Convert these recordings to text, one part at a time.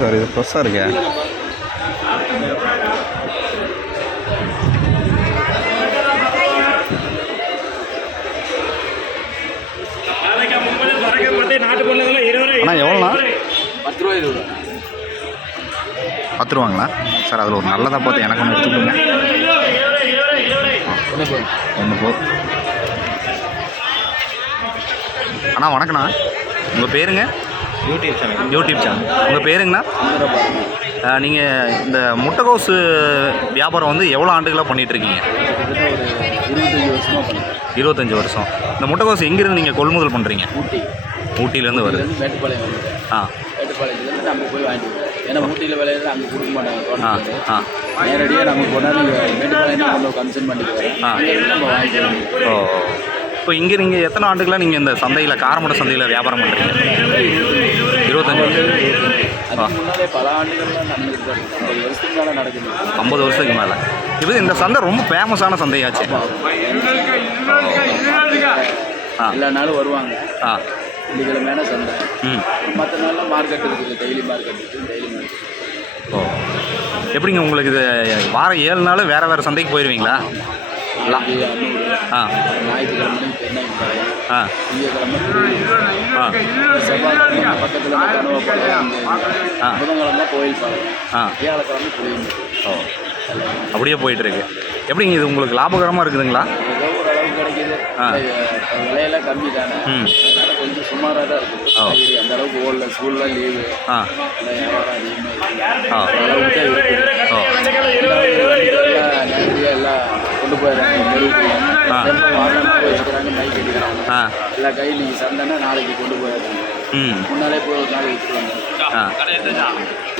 Sir இது ஃப்ரெஷ்ஷாக இருக்கே. அண்ணா எவ்வளோண்ணா? 10 ரூபா 20 ரூபா. 10 ரூபாங்களா சார்? அதில் ஒரு நல்லதாக பார்த்து எனக்கு ஒன்று எடுத்துக்கோங்க. ஒன்று போ. அண்ணா வணக்கண்ணா, உங்கள் பேருங்க? YouTube channel. YouTube channel. உங்கள் பேருங்கண்ணா? நீங்கள் இந்த முட்டைகோசு வியாபாரம் வந்து எவ்வளோ ஆண்டுகளாக பண்ணிகிட்ருக்கீங்க? 25 வருஷமாக பண்ணுறேன். 25 வருஷம். இந்த முட்டைகோசு எங்கேருந்து நீங்கள் கொள்முதல் பண்ணுறீங்க? ஊட்டியிலேருந்து வருது. மேட்டுப்பாளையம் வந்து ஆ, மேட்டுப்பாளையத்துலேருந்து நம்ம போய் வாங்கிட்டு வரோம். ஏன்னா ஊட்டியில் விளையாடுறது அங்கே கொடுக்க மாட்டாங்க. ஆ, நேரடியாக நமக்கு கொண்டாந்து மேட்டுப்பாளையம் நம்ம கன்சர்ன் பண்ணிட்டு வரோம். நம்ம வாங்கிக்கிறோம். ஓ, இப்போ இங்கே நீங்கள் எத்தனை ஆண்டுகளாக நீங்கள் இந்த சந்தையில், காரமடை சந்தையில் வியாபாரம் பண்ணுறீங்க? 25 வருஷம். அதுக்கு முன்னாலே பல ஆண்டுகள்லாம் நடந்துட்டு 50 வருஷத்துக்கு மேலே நடக்குது. 50 வருஷத்துக்கு மேலே. இப்போ இந்த சந்தை ரொம்ப ஃபேமஸான சந்தையாச்சு. எல்லா நாளும் வருவாங்க. ஆ, வெள்ளிக்கிழமை மேலே சந்தை. ம். மற்ற நாளில் மார்க்கெட் இருக்குது. டெய்லி மார்க்கெட் இருக்குது. Daily market. ஓ, எப்படிங்க உங்களுக்கு இது வாரம் 7 நாள் வேறு வேறு சந்தைக்கு போயிடுவீங்களா? ஆ, ஞாயிற்றுக்கிழமை சென்னை, ஆ, திங்கக்கிழமை ஆ, செவ்வாய்க்கிழமை பக்கத்தில் கனவாப்பாளையம், ஆ, புதன்கிழமை கோயில் பாளையம், ஆ. வியாழக்கிழமை புளியம்பு. ஓ, அப்படியே போயிட்டுருக்கு. எப்படிங்க இது உங்களுக்கு லாபகரமாக இருக்குதுங்களா? ஏதோ ஒரு அளவுக்கு கிடைக்கிது. விலையெல்லாம் கம்மி தானே. அதனால் கொஞ்சம் சுமாராக தான் இருக்குது. சரி, அந்த அளவுக்கு ஓடல. ஸ்கூல்லாம் லீவு. ஆ, வியாபாரம் அதிகமாக இருக்குது. ஆ, அளவுக்கு தான் இருக்குது. ஓ, நேரடியாக எல்லாம் கொண்டு போயிடுறாங்க. மெருகு வாகனம் வச்சுக்கிறாங்க. மைக் அடிக்கிறாங்க. ஆ, எல்லா கையில் நீங்கள் சந்தைன்னா நாளைக்கு கொண்டு போயிடுறாங்க. ம், முன்னாலே போய் ஒரு நாள் விற்றுருவாங்க. ஆ,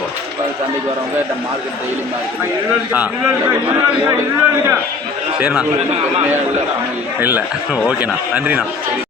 இப்போ சந்தைக்கு வரவங்க மார்க்கெட் டெய்லி மார்க்கெட். ஆ, சரிண்ணா. பெருமையாக இல்லை. இல்லை, ஓகேண்ணா, நன்றிண்ணா.